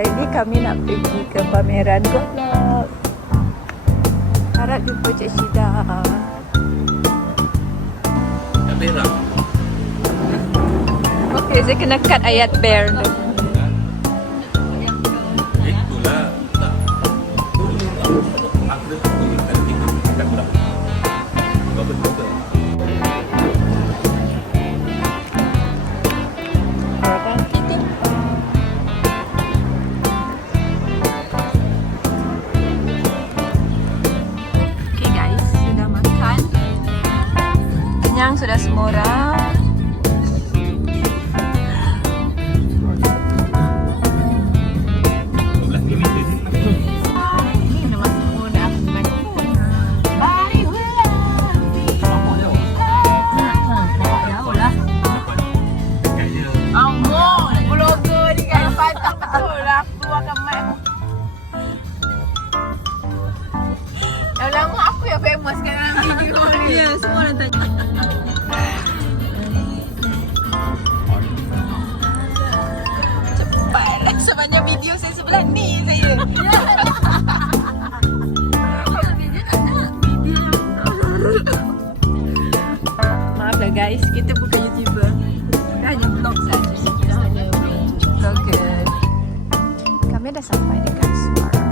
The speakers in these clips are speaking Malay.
Hari ini kami nak pergi ke pameran Goblok. Harap jumpa Cik Syida. Kamera. Okey, saya kena cut ayat bear tu. Itulah. Aku nanti kita pula. Betul. Okay guys, sudah makan. Kenyang sudah semua orang. Lama aku yang famous kan dalam video ni. Ya, semua orang tanya. Cepatlah sebanyak video saya sebelah ni saya. Maaf lah guys, kita bukan YouTuber. Kita hanya vlog saja. Kita hanya vlogger. Kami dah sampai dekat Semarang.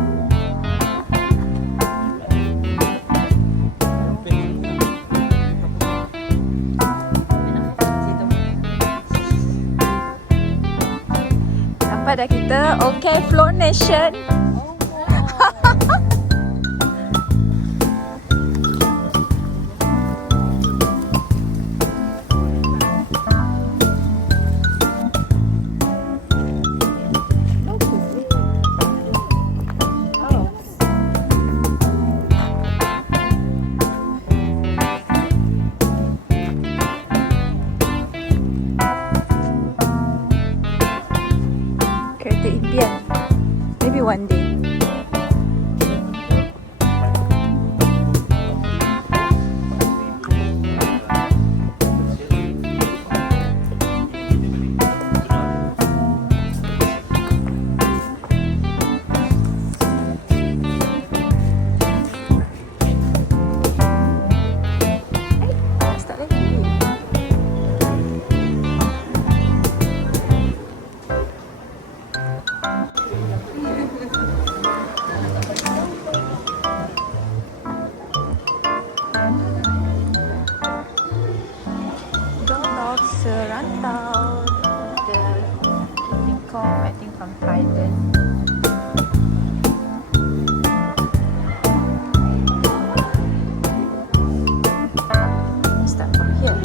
Sampai dah kita. Okay, Floor Nation. Kereta impian. Maybe one day. Start lagi. Goblok serantau. The unicorn, I think from Thailand. Start from here.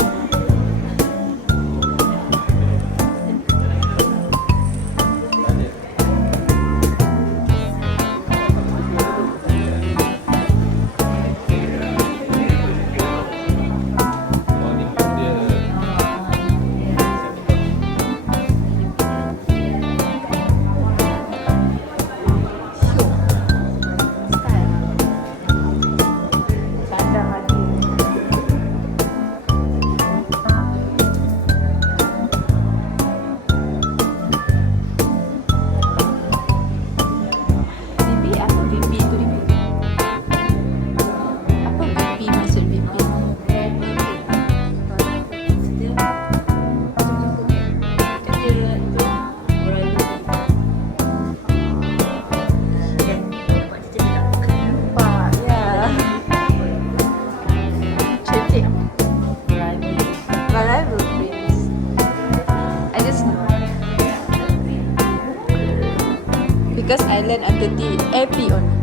Because I learn under the AP only.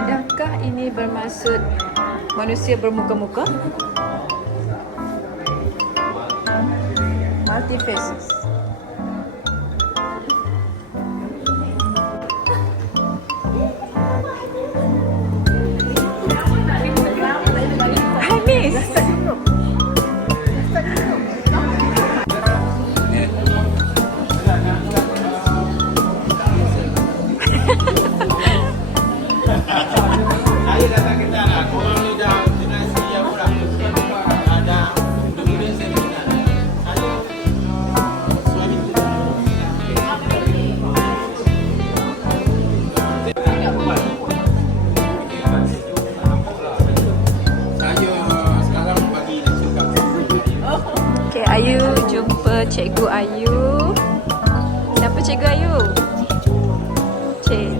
Adakah ini bermaksud manusia bermuka-muka? Multifaces. Hanis. Cikgu Ayu. Siapa Cikgu Ayu? Cik.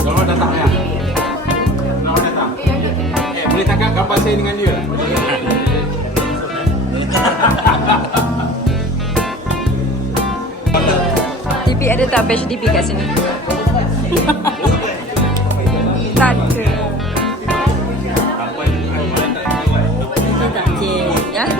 Selamat datang ya. Selamat datang. Boleh tangkap gambar saya dengan dia? DP ada tak batch DP kat sini? Tak ada. Ya?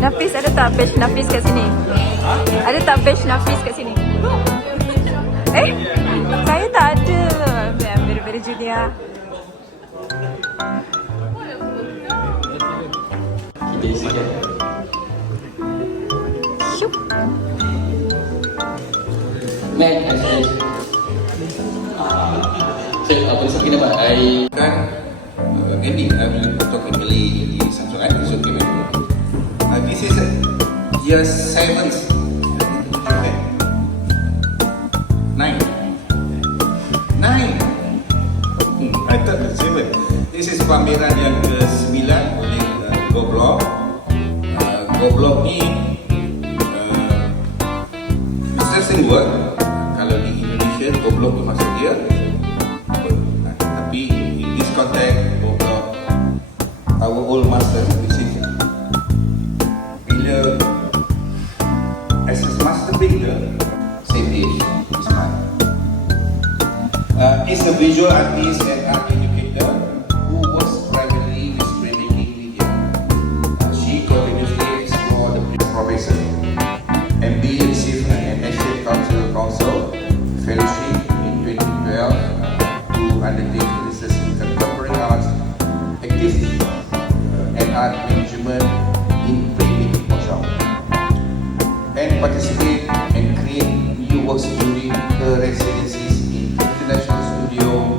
Nafis ada tak batch Nafis kat sini? Ada tak batch Nafis kat sini? Saya tak ada. Beri Julia. Syup. Andy, I will talk in Malay in some sort. It's okay, man. This is year 7. 9. I thought it's 7. This is pameran yang ke-9 oleh Goblok. Goblok ni interesting word. Kalau di Indonesia, Goblok bermaksud dia. Tapi in this context, Goblok, our old master, which is bila as a master builder, same age, this man. Is a visual artist and art educator who was primarily with printmaking media. She continuously explored the professor. MB received an Asian Council Fellowship in 2012 to undertake research in contemporary arts, activity, and art management in printmaking workshop, and participate and create new works during her residencies in international studio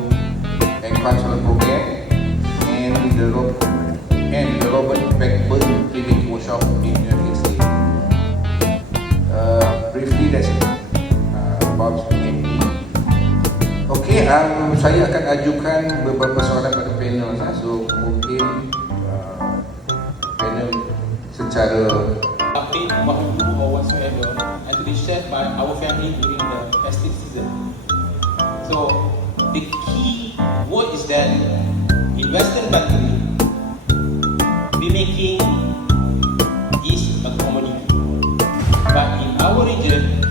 and cultural program and the Robert Blackburn printmaking workshop in United States. Briefly, that's about MB. Okay, saya akan ajukan beberapa soalan pada panel. So mungkin panel secara Update what we do or whatsoever, and to be shared by our family during the festive season. So the key word is that in Western country, remaking is a commodity, but in our region,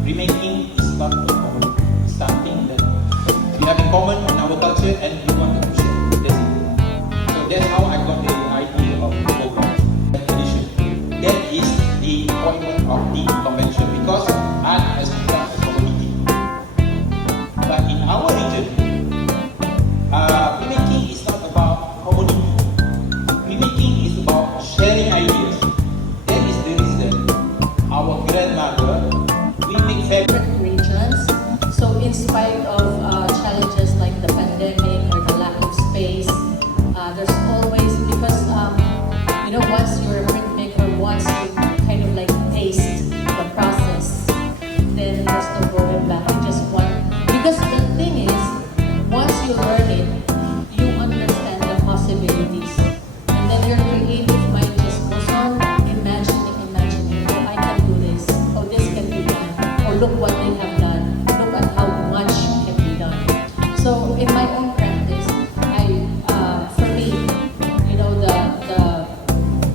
remaking is not a commodity. It's something that we have in common in our culture and we want to share. That's it. So that's how I got the idea of the program. That is the appointment of the convention, because art has become a commodity. But in our region, remaking is not about commodity. Remaking is about sharing ideas. That is the reason our grandmother, we make fabric. Regions. So in spite of challenges like the pandemic or the lack of space, there's always, because once you're a printmaker, once you kind of like taste the process, then there's no going back. You just want, because the thing is, once you learn it, you understand the possibilities, and then your creative mind just goes on imagining. Oh, I can do this. Oh, this can be done. Oh, look what they have done. Look at how much can be done. So in my own practice, for me, the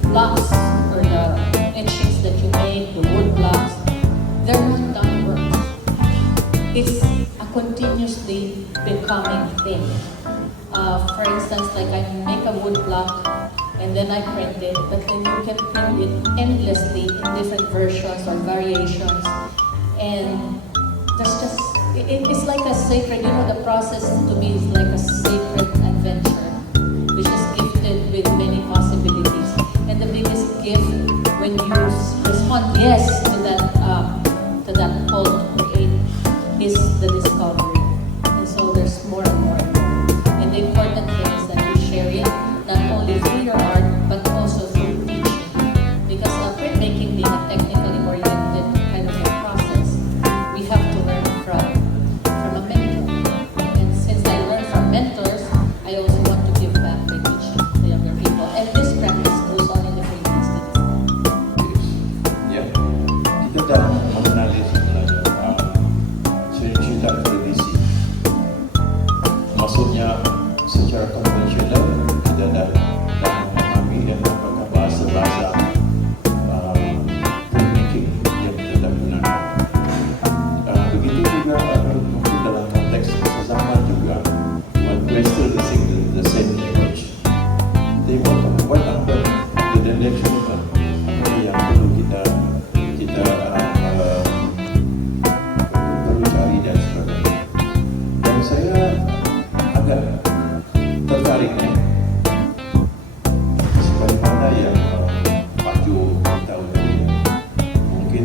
blocks or the etchings that you make, the wood blocks, they're not done works. It's a continuously becoming thing. For instance, like I make a wood block and then I print it, but then you can print it endlessly in different versions or variations. And there's just, it's like a sacred, the process to me is like a sacred adventure, which is gifted with many possibilities. And the biggest gift when you respond yes to that call to create is the discovery. And so there's more and more. And the important thing is that you share it not only through your art but also through teaching. Because printmaking being a technically oriented kind of a process, selection apa yang perlu kita perlu cari dan sebagainya. Dan saya agak tertarik sebagaimana yang Pak Jo tahu tadi, mungkin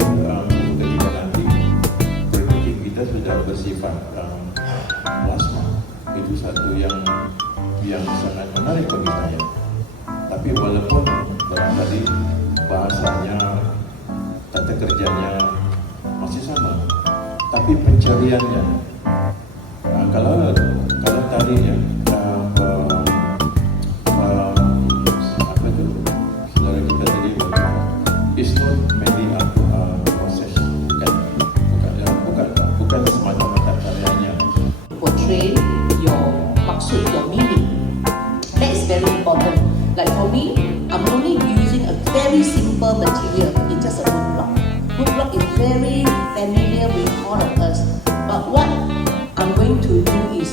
ketika nanti proyek kita sudah bersifat plasma, itu satu yang sangat menarik bagi saya. Tapi walaupun barangkali bahasanya, tata kerjanya masih sama, tapi pencariannya, kalau tadinya apa itu saudara kita tadi it's not mainly proses, bukan semata-mata karyanya. Portray your maksud, your meaning. That is very important. Like for me, I'm only using a very simple material. It's just a wood block. Wood block is very familiar with all of us. But what I'm going to do is,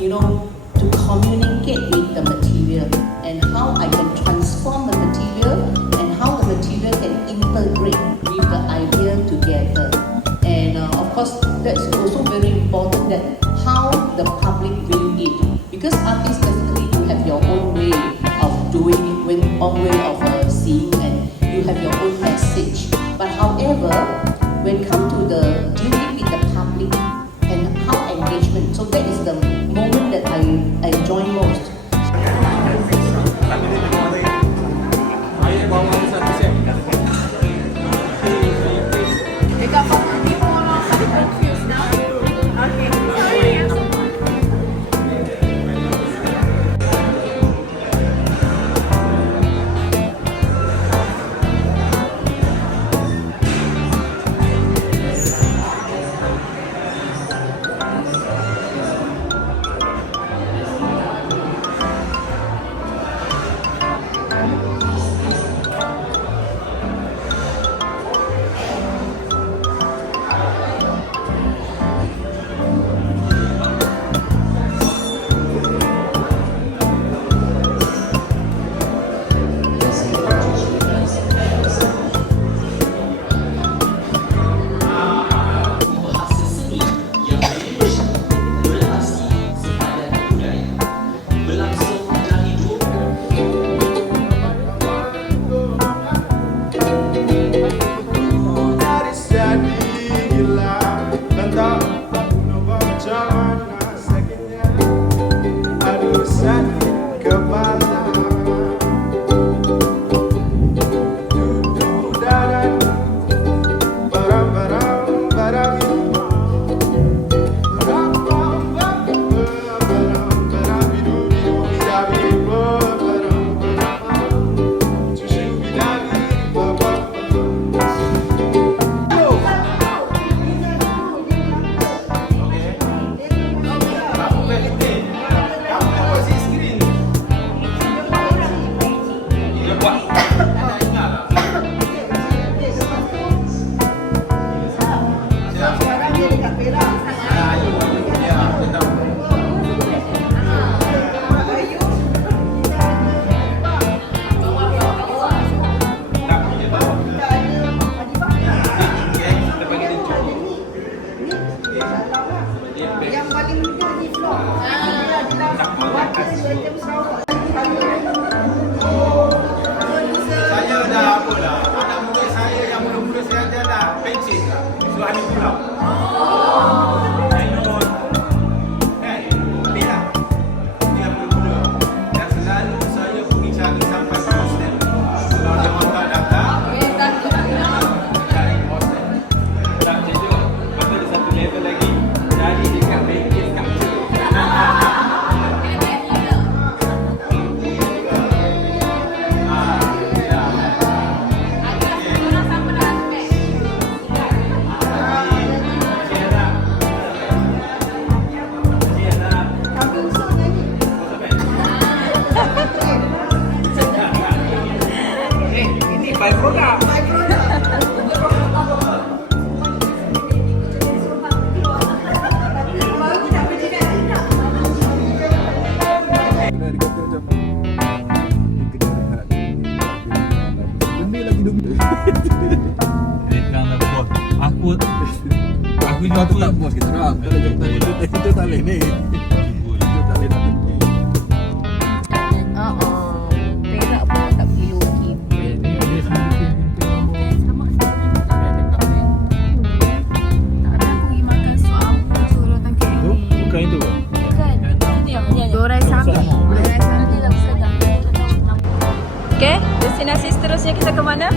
to communicate with the material and how I can transform the material and how the material can integrate with the idea together. And of course, that's also very important that how the public view it. Because artists basically you have your own way of doing it, own way of seeing, and you have your own message. But however, when come to the dealing with the public and how engagement, so that is the moment that I enjoy most. Dekat property pun orang ada confused now. Okay, sorry. Kalau tu tak puas kita orang. Kalau itu tak boleh ni. Itu tak boleh nak pergi. Perak pun tak pergi UKIP. Tak ada aku pergi makan suap apa tu datang ke Tu ni. bukan itu. Dorai Sami. Dorai Sami lah sedang. Okay, destinasi seterusnya kita ke mana?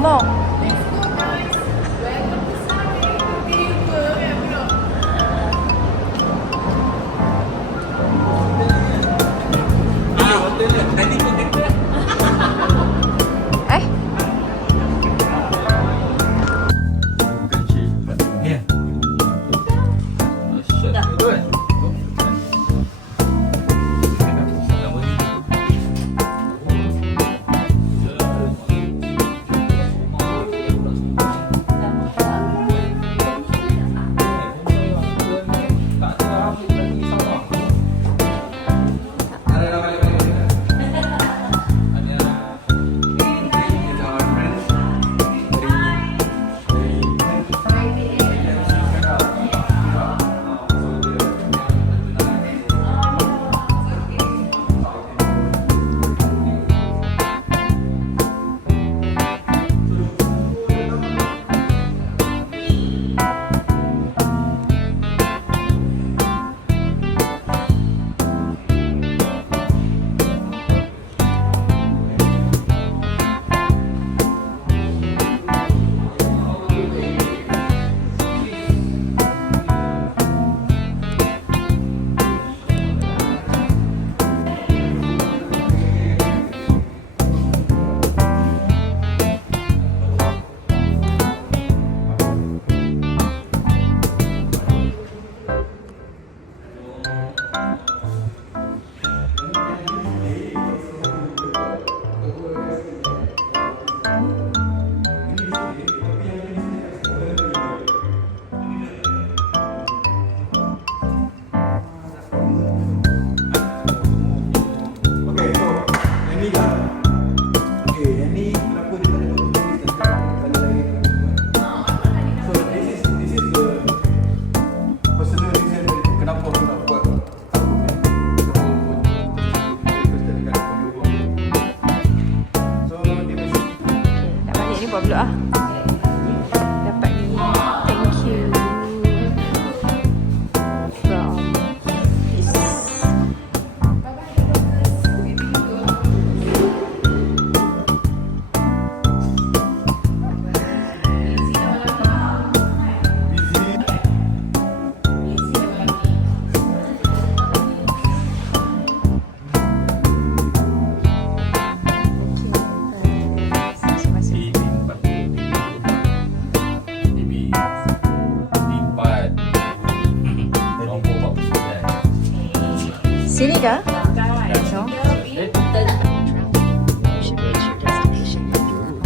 Mall. Eh? Ya. Itu kan? Okey, so yang ni lah. Okey, yang ni kenapa dia tak ada tulis dan kali lain. So this is the personal reason kenapa aku nak buat album ni. So dia mesti Nak balik ni buat vlog ah. Dapat ni. Thank you. From this. Masing-masing. Sini kah? So,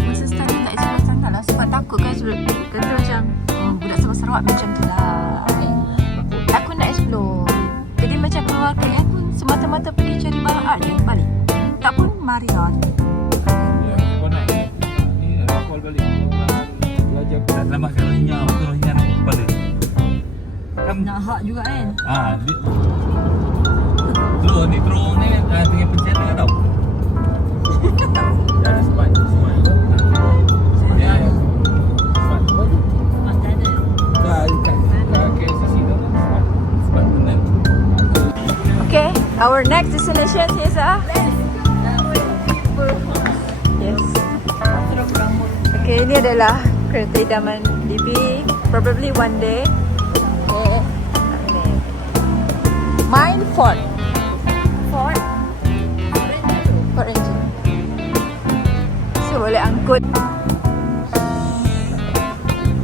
masa start ni tak explore sangat lah sebab takut kan kata macam budak Sabah Sarawak macam tu lah. Takut nak explore. Jadi macam keluarga yang pun semata-mata pergi cari barang art je balik. Tak pun Marion. kau nak ni nak call balik. Belajar nak selamatkan Rohingya, betul Rohingya nak kepala. Kan Nak hak juga kan. drone ni tengah pencet tau. Ada smart. Ya. Smart pun. Macam ada. Dah kat KSC tu smart benar. Okay, our next destination is yes. Okay, ini adalah kereta idaman Libby. Probably one day. Okay. Mine Ford. Ford Ranger. So boleh angkut.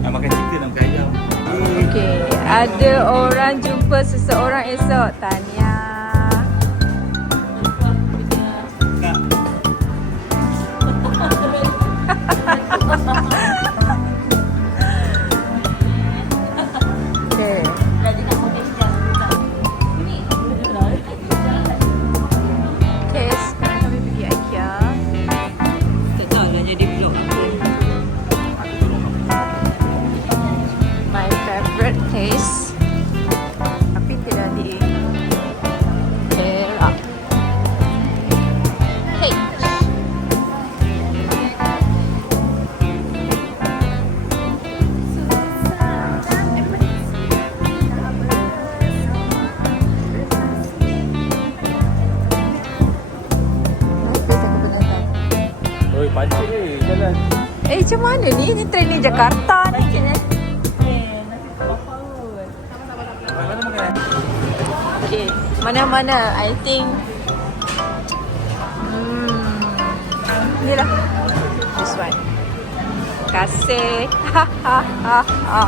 Makan chicken dan makan ayam. Okay, ada orang jumpa seseorang esok. Tania. Okay. macam mana ni? Ni train ni Jakarta ni. Okay, mana-mana I think ni lah. This one. Kasih. Ha ha ha ha.